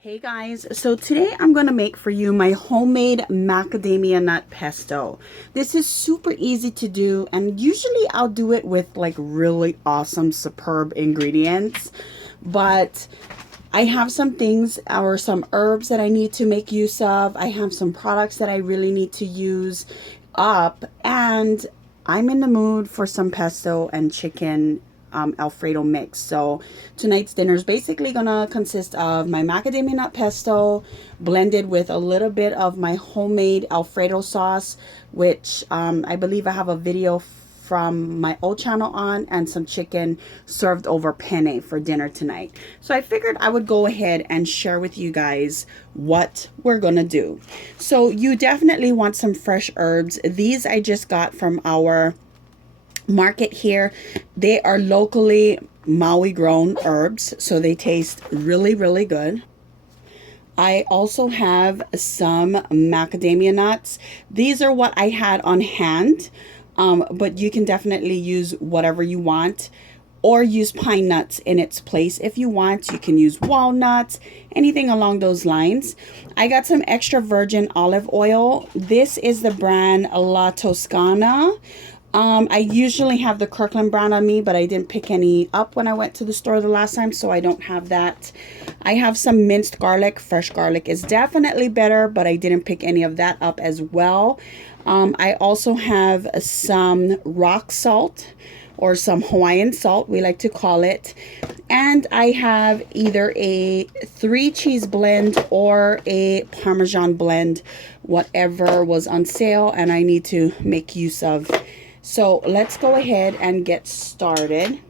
Hey guys, so today I'm going to make for you my homemade macadamia nut pesto. This is super easy to do, and usually I'll do it with like really awesome, superb ingredients, but I have some things or some herbs that I need to make use of. I have some products that I really need to use up, and I'm in the mood for some pesto and chicken Alfredo mix. So tonight's dinner is basically gonna consist of my macadamia nut pesto blended with a little bit of my homemade Alfredo sauce, which I believe I have a video from my old channel on, and some chicken served over penne for dinner tonight. So I figured I would go ahead and share with you guys what we're gonna do. So you definitely want some fresh herbs. These I just got from our market here. They are locally Maui grown herbs, so they taste really good. I also have some macadamia nuts. These are what I had on hand, but you can definitely use whatever you want, or use pine nuts in its place if you want. You can use walnuts, anything along those lines. I got some extra virgin olive oil. This is the brand La Toscana. I usually have the Kirkland brand on me, but I didn't pick any up when I went to the store the last time, so I don't have that. I have some minced garlic. Fresh garlic is definitely better, but I didn't pick any of that up as well. I also have some rock salt, or some Hawaiian salt, we like to call it. And I have either a 3-cheese blend or a Parmesan blend, whatever was on sale and I need to make use of. So let's go ahead and get started.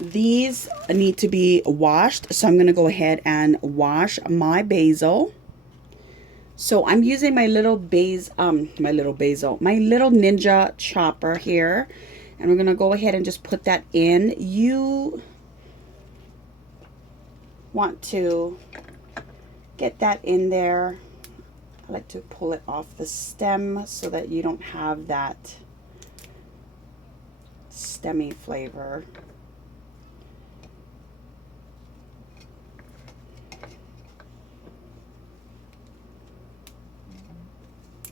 These need to be washed, so I'm going to go ahead and wash my basil. So I'm using my little ninja chopper here, and we're going to go ahead and just put that in. You want to get that in there. I like to pull it off the stem so that you don't have that stemmy flavor.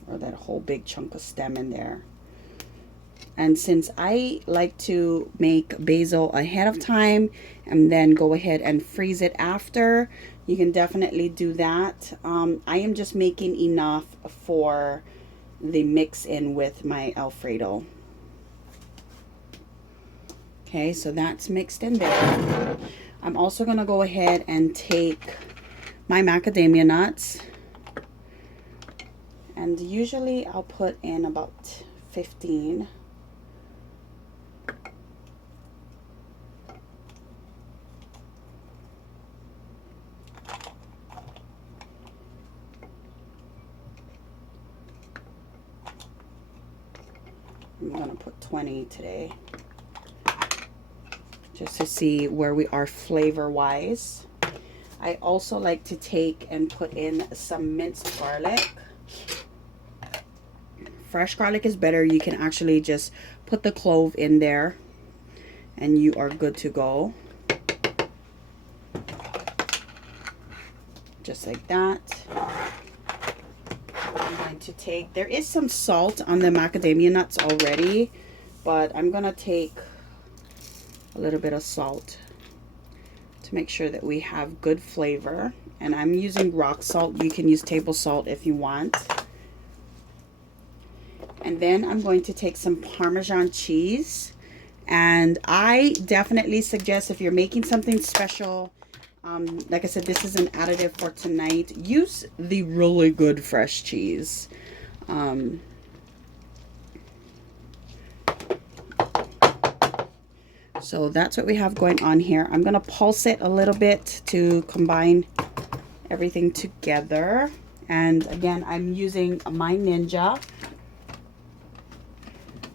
Or that whole big chunk of stem in there. And since I like to make basil ahead of time and then go ahead and freeze it after, you can definitely do that. I am just making enough for the mix in with my Alfredo. Okay, so that's mixed in there. I'm also going to go ahead and take my macadamia nuts. And usually I'll put in about 15. I'm going to put 20 today, just to see where we are flavor wise. I also like to take and put in some minced garlic. Fresh garlic is better. You can actually just put the clove in there and you are good to go. Just like that. I'm going to take, there is some salt on the macadamia nuts already, but I'm going to take a little bit of salt to make sure that we have good flavor. And I'm using rock salt. You can use table salt if you want. And then I'm going to take some Parmesan cheese. And I definitely suggest, if you're making something special, like I said, this is an additive for tonight, use the really good fresh cheese. So that's what we have going on here. I'm going to pulse it a little bit to combine everything together. And again, I'm using my Ninja.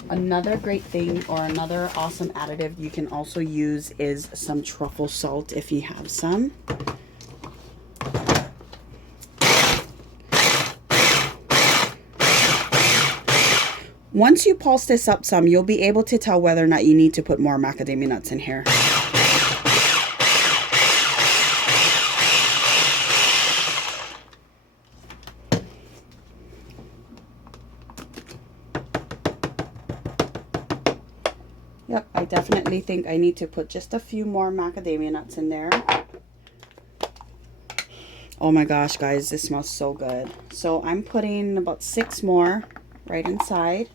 Another great thing, or another awesome additive you can also use, is some truffle salt if you have some. Once you pulse this up some, you'll be able to tell whether or not you need to put more macadamia nuts in here. definitely think I need to put just a few more macadamia nuts in there. Oh my gosh, guys, this smells so good. So I'm putting about 6 more right inside.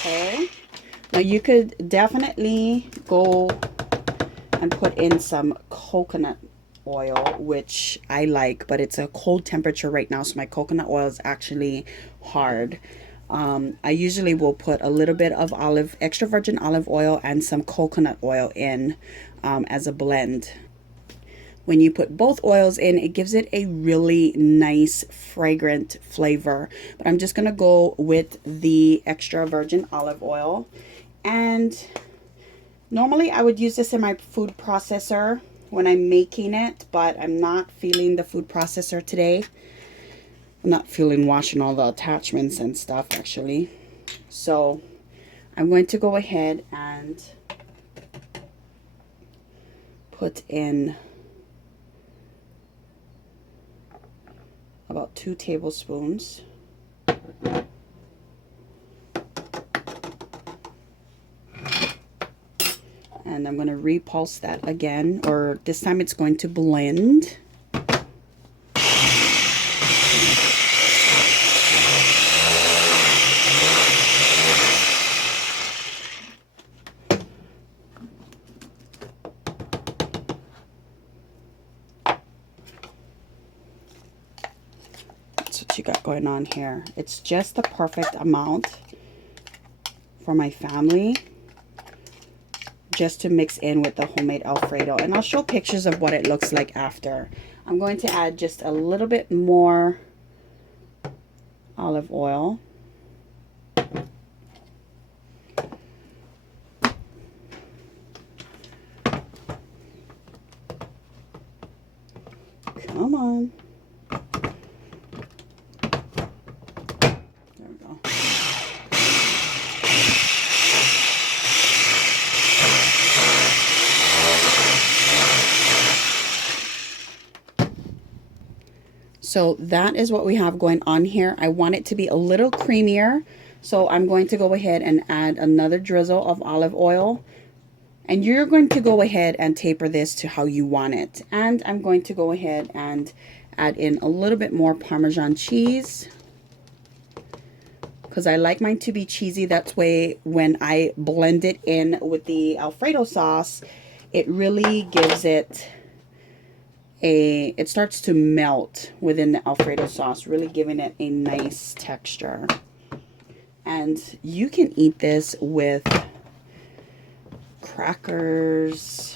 Okay. Now you could definitely go and put in some coconut oil, which I like, but it's a cold temperature right now, so my coconut oil is actually hard. I usually will put a little bit of extra virgin olive oil and some coconut oil in as a blend. When you put both oils in, it gives it a really nice fragrant flavor, but I'm just gonna go with the extra virgin olive oil. And normally I would use this in my food processor when I'm making it, but I'm not feeling the food processor today. I'm not feeling washing all the attachments and stuff actually. So I'm going to go ahead and put in about 2 tablespoons. And I'm going to repulse that again, or this time it's going to blend. That's what you got going on here. It's just the perfect amount for my family, just to mix in with the homemade Alfredo. And I'll show pictures of what it looks like after. I'm going to add just a little bit more olive oil. Come on. There we go. So that is what we have going on here. I want it to be a little creamier, so I'm going to go ahead and add another drizzle of olive oil. And you're going to go ahead and taper this to how you want it. And I'm going to go ahead and add in a little bit more Parmesan cheese, because I like mine to be cheesy. That's way when I blend it in with the Alfredo sauce, it really gives it it starts to melt within the Alfredo sauce, really giving it a nice texture. And you can eat this with crackers.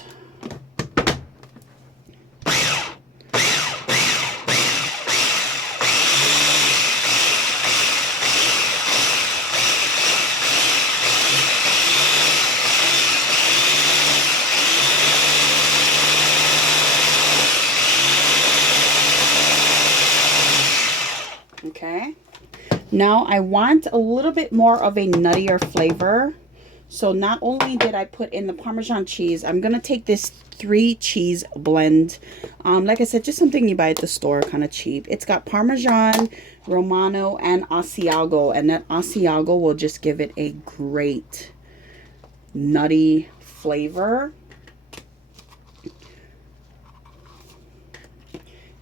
Okay, now I want a little bit more of a nuttier flavor. So not only did I put in the Parmesan cheese, I'm going to take this 3 cheese blend. Like I said, just something you buy at the store, kind of cheap. It's got Parmesan, Romano, and Asiago. And that Asiago will just give it a great nutty flavor.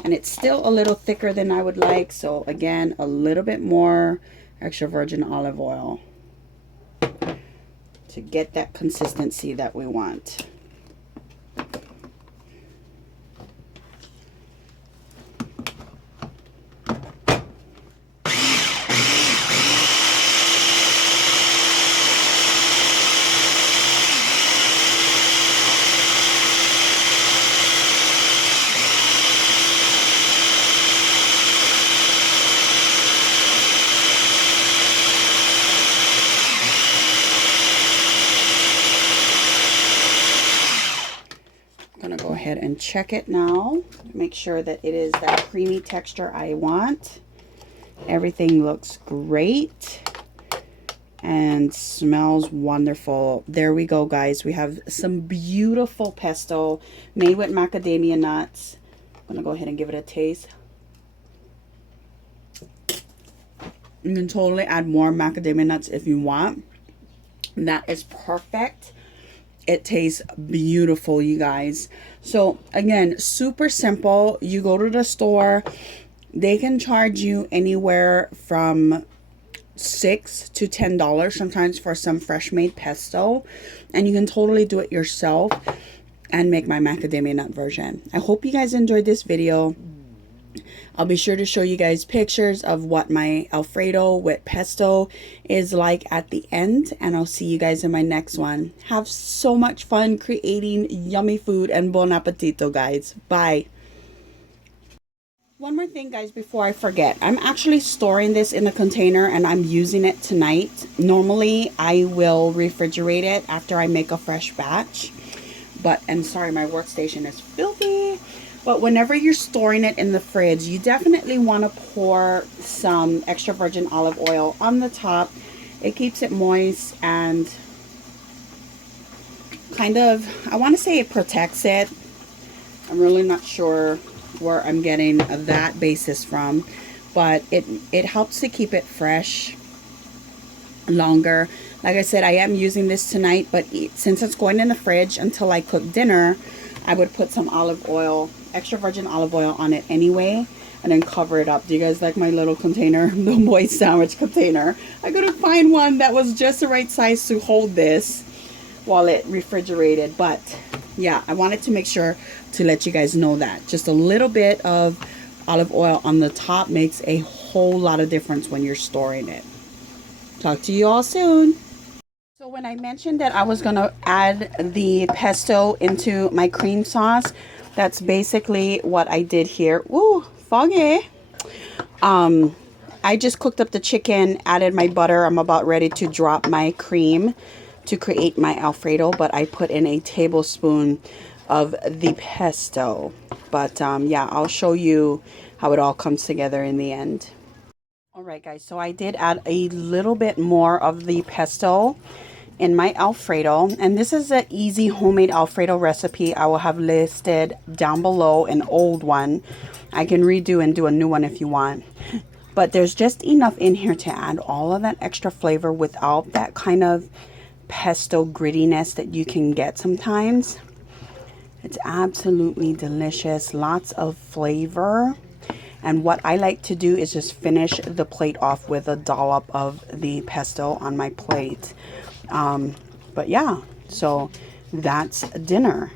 And it's still a little thicker than I would like. So again, a little bit more extra virgin olive oil to get that consistency that we want. Ahead and check it now, make sure that it is that creamy texture I want. Everything looks great. and smells wonderful. There we go, guys. We have some beautiful pesto made with macadamia nuts. I'm gonna go ahead and give it a taste. You can totally add more macadamia nuts if you want. That is perfect. It tastes beautiful, you guys. So again, super simple. You go to the store, they can charge you anywhere from $6 to $10 sometimes for some fresh made pesto, and you can totally do it yourself and make my macadamia nut version. I hope you guys enjoyed this video. I'll be sure to show you guys pictures of what my Alfredo with pesto is like at the end, and I'll see you guys in my next one. Have so much fun creating yummy food, and bon appetito, guys. Bye. One more thing, guys, before I forget. I'm actually storing this in a container and I'm using it tonight. Normally, I will refrigerate it after I make a fresh batch. And sorry, my workstation is filthy. But whenever you're storing it in the fridge, you definitely want to pour some extra virgin olive oil on the top. It keeps it moist and kind of, I want to say it protects it. I'm really not sure where I'm getting that basis from, but it helps to keep it fresh longer. Like I said, I am using this tonight, but since it's going in the fridge until I cook dinner, I would put some olive oil, extra virgin olive oil on it anyway, and then cover it up. Do you guys like my little container, the moist sandwich container? I couldn't find one that was just the right size to hold this while it refrigerated. But yeah, I wanted to make sure to let you guys know that just a little bit of olive oil on the top makes a whole lot of difference when you're storing it. Talk to you all soon. So when I mentioned that I was gonna add the pesto into my cream sauce, that's basically what I did here. Ooh, foggy. I just cooked up the chicken, added my butter. I'm about ready to drop my cream to create my Alfredo, but I put in a tablespoon of the pesto. But yeah, I'll show you how it all comes together in the end. All right, guys, so I did add a little bit more of the pesto in my Alfredo, and this is an easy homemade Alfredo recipe. I will have listed down below an old one. I can redo and do a new one if you want, but there's just enough in here to add all of that extra flavor without that kind of pesto grittiness that you can get sometimes. It's absolutely delicious, lots of flavor. And what I like to do is just finish the plate off with a dollop of the pesto on my plate. But yeah, so that's dinner.